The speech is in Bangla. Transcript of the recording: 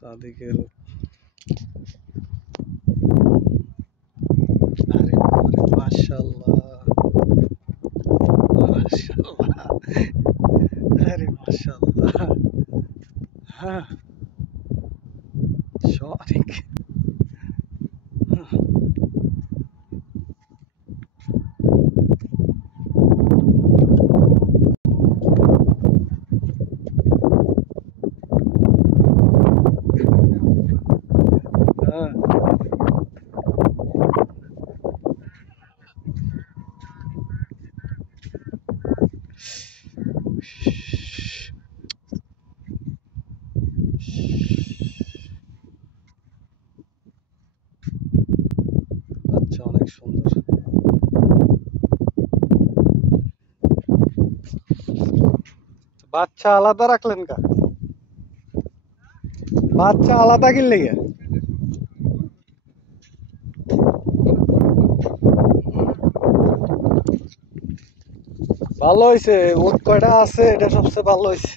সাদিকের আরে বাবারে, মাশাআল্লাহ মাশাআল্লাহ, আরে মাশাআল্লাহ। হ্যাঁ, অনেক। হ্যাঁ, আচ্ছা, অনেক সুন্দর। বাচ্চা আলাদা রাখলেন কা? বাচ্চা আলাদা কিনলে গে? ভালো হয়েছে, ওর কয়টা আছে এটা সবচেয়ে ভালো হয়েছে।